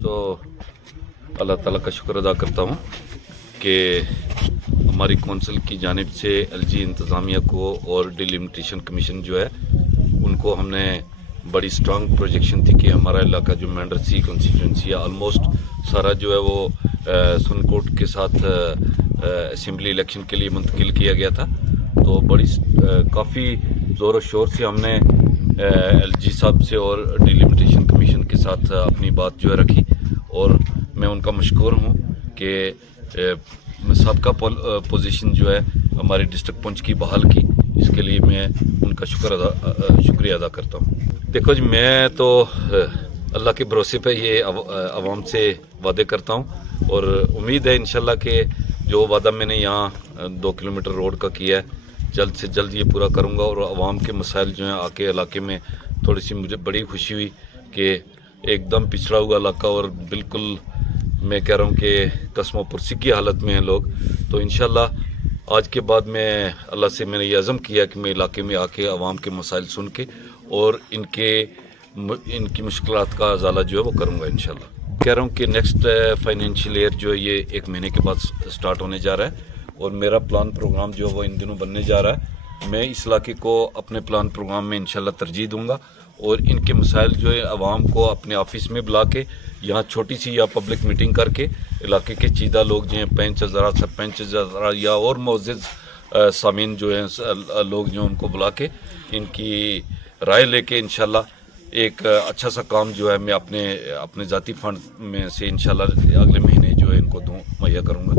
तो अल्लाह ताला का शुक्र अदा करता हूँ कि हमारी कौंसिल की जानिब से एलजी इंतज़ामिया को और डिलिमिटेशन कमीशन जो है उनको हमने बड़ी स्ट्रांग प्रोजेक्शन थी कि हमारा इलाका जो मेंढर सी कॉन्स्टिट्यूंसी है ऑलमोस्ट सारा जो है वो सुनकोट के साथ असेंबली इलेक्शन के लिए मुंतकिल किया गया था। तो बड़ी काफ़ी ज़ोर और शोर से हमने एलजी साहब से और डिलिमिटेशन कमीशन के साथ अपनी बात जो है रखी और मैं उनका मशकूर हूँ कि सबका पोजीशन जो है हमारे डिस्ट्रिक्ट पुंछ की बहाल की, इसके लिए मैं उनका शुक्रिया अदा करता हूँ। देखो जी, मैं तो अल्लाह के भरोसे पे ये आवाम से वादे करता हूँ और उम्मीद है इंशाल्लाह कि जो वादा मैंने यहाँ 2 किलोमीटर रोड का किया है जल्द से जल्द ये पूरा करूँगा और आवाम के मसाइल जो हैं आके इलाके में थोड़ी सी मुझे बड़ी खुशी हुई कि एकदम पिछड़ा हुआ इलाका और बिल्कुल मैं कह रहा हूँ कि कसमो पुरसी की हालत में हैं लोग। तो इंशाल्लाह आज के बाद मैं अल्लाह से मैंने ये अज़म किया कि मैं इलाके में आके आवाम के मसाइल सुन के और इनकी मुश्किलात का अजाला जो है वो करूँगा इंशाल्लाह। कह रहा हूँ कि नेक्स्ट फाइनेंशियल ईयर जो है ये 1 महीने के बाद स्टार्ट होने जा रहा है और मेरा प्लान प्रोग्राम जो है वो इन दिनों बनने जा रहा है। मैं इस इलाके को अपने प्लान प्रोग्राम में इंशाल्लाह तरजीह दूंगा और इनके मसाइल जो है आवाम को अपने ऑफिस में बुला के यहाँ छोटी सी या पब्लिक मीटिंग करके इलाके के चीदा लोग जो हैं पंच हज़ारा सरपंच हज़ारा या और मोअज़्ज़िज़ सामीन जो हैं लोग जो उनको बुला के इनकी राय लेके इंशाल्लाह एक अच्छा सा काम जो है मैं अपने ज़ाती फंड में से इंशाल्लाह अगले महीने जो है इनको मुहैया करूँगा।